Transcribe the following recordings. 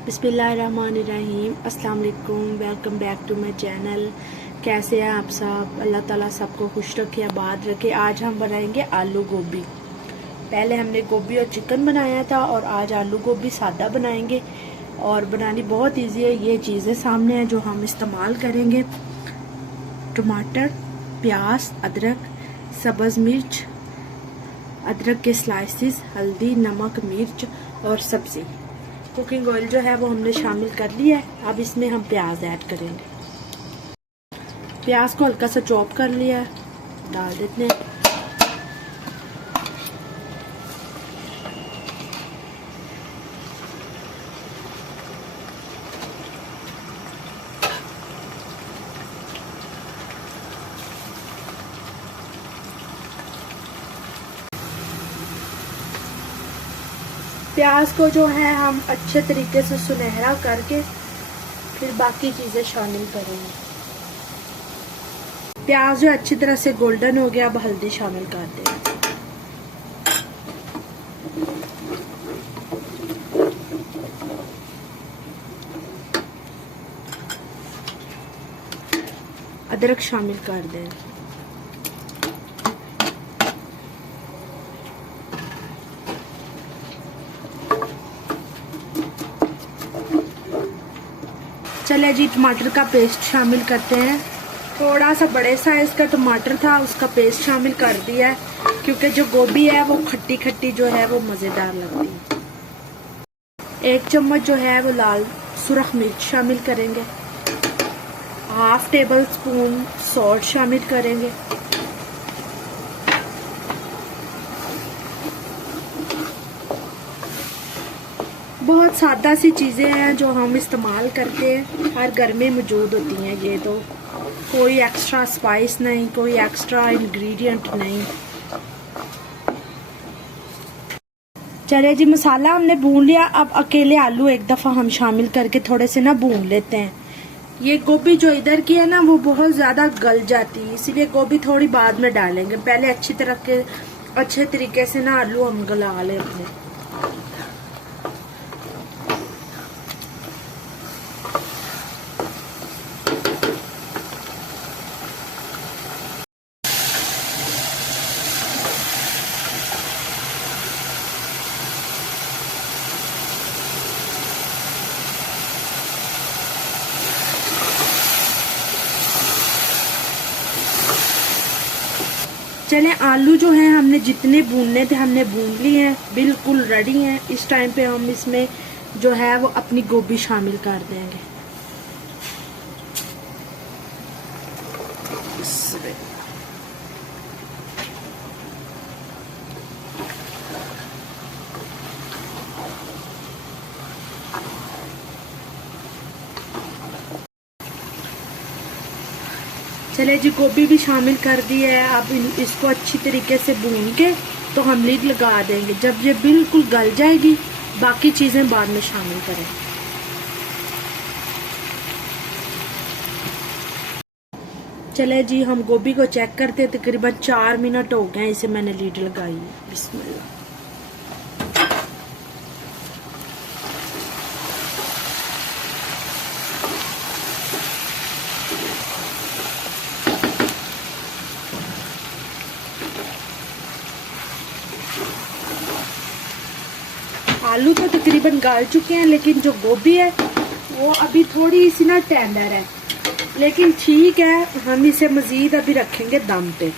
बिस्मिल्लाहिर्रहमानिर्रहीम। अस्सलाम वालेकुम। Welcome back to my channel. कैसे हैं आप सब? अल्लाह ताला सबको खुश रखे, आबाद रखे। आज हम बनाएंगे आलू गोभी। पहले हमने गोभी और चिकन बनाया था और आज आलू गोभी सादा बनाएंगे और बनानी बहुत इजी है। ये चीज़ें सामने हैं जो हम इस्तेमाल करेंगे: टमाटर, प्याज, अदरक, सब्ज़ मिर्च, अदरक के स्लाइसिस, हल्दी, नमक, मिर्च और सब्ज़ी। कुकिंग ऑयल जो है वो हमने शामिल कर लिया है। अब इसमें हम प्याज ऐड करेंगे। प्याज को हल्का सा चॉप कर लिया है, डाल देते हैं। प्याज को जो है हम अच्छे तरीके से सुनहरा करके फिर बाकी चीजें शामिल करेंगे। प्याज जो अच्छी तरह से गोल्डन हो गया, अब हल्दी शामिल कर देंगे। अदरक शामिल कर देंगे। चलिए जी, टमाटर का पेस्ट शामिल करते हैं। थोड़ा सा बड़े साइज का टमाटर था, उसका पेस्ट शामिल कर दिया है क्योंकि जो गोभी है वो खट्टी खट्टी जो है वो मज़ेदार लगती है। 1 चम्मच जो है वो लाल सुरख मिर्च शामिल करेंगे। हाफ टेबल स्पून सॉल्ट शामिल करेंगे। बहुत सादा सी चीज़ें हैं जो हम इस्तेमाल करते हैं, हर घर में मौजूद होती हैं। ये तो कोई एक्स्ट्रा स्पाइस नहीं, कोई एक्स्ट्रा इंग्रेडिएंट नहीं। चलिए जी, मसाला हमने भून लिया। अब अकेले आलू एक दफ़ा हम शामिल करके थोड़े से ना भून लेते हैं। ये गोभी जो इधर की है ना वो बहुत ज़्यादा गल जाती है, इसीलिए गोभी थोड़ी बाद में डालेंगे। पहले अच्छे तरीके से ना आलू हम गला लें अपने। चले, आलू जो है हमने जितने भूनने थे हमने भून लिए हैं, बिल्कुल रेडी हैं। इस टाइम पे हम इसमें जो है वो अपनी गोभी शामिल कर देंगे। चले जी, गोभी भी शामिल कर दी है। अब इसको अच्छी तरीके से भून के तो हम लीड लगा देंगे। जब ये बिल्कुल गल जाएगी बाकी चीजें बाद में शामिल करें। चले जी, हम गोभी को चेक करते। तकरीबन 4 मिनट हो गए इसे मैंने लीड लगाई है। बिस्मिल्लाह। आलू तो तकरीबन गल चुके हैं, लेकिन जो गोभी है वो अभी थोड़ी सी ना टेंडर है, लेकिन ठीक है। हम इसे मजीद अभी रखेंगे दम पे,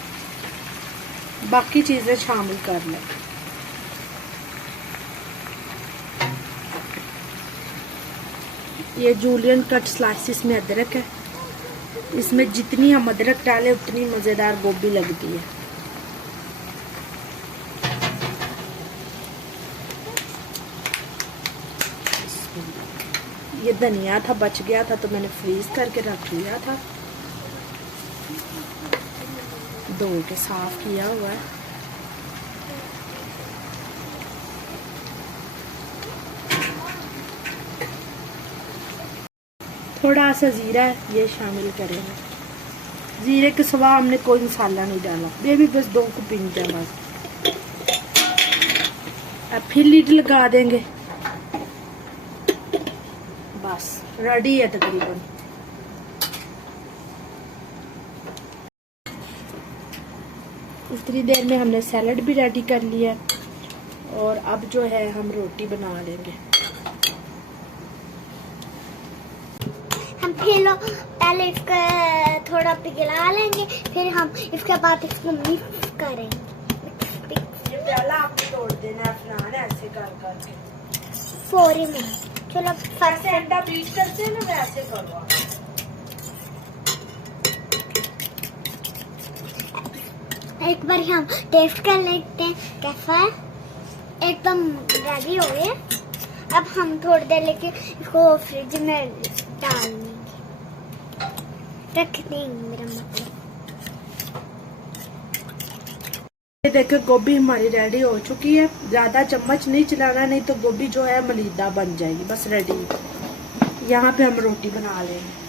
बाकी चीजें शामिल कर लें। ये जूलियन कट स्लाइसिस में अदरक है। इसमें जितनी हम अदरक डालें उतनी मजेदार गोभी लगती है। ये धनिया था, बच गया था तो मैंने फ्रीज करके रख लिया था, धो के साफ किया हुआ है। थोड़ा सा जीरा है, ये शामिल करेंगे। जीरे के सिवा हमने कोई मसाला नहीं डाला, ये भी बस 2 को पिंच है बस। अब फिर लीड लगा देंगे। बस रेडी है तकरीबन। इतनी देर में हमने सैलड भी रेडी कर लिया और अब जो है हम रोटी बना लेंगे। हम पहले इसका थोड़ा पिघला लेंगे, फिर हम इसके बाद इसको मिक्स करेंगे। ये पहला आपको तोड़ देना है अफनान, ऐसे कर करके 4 मिनट। चलो ऐसे अंडा बीट करते हैं ना, वैसे करो आप। एक बार हम टेस्ट कर लेते हैं कैसा है। एकदम रेडी हो गया। अब हम थोड़ी देर लेके इसको फ्रिज में डाल देंगे, रख देंगे मेरा मतलब। ये देखो गोभी हमारी रेडी हो चुकी है। ज्यादा चम्मच नहीं चलाना, नहीं तो गोभी जो है मलीदा बन जाएगी। बस रेडी। यहाँ पे हम रोटी बना लेंगे।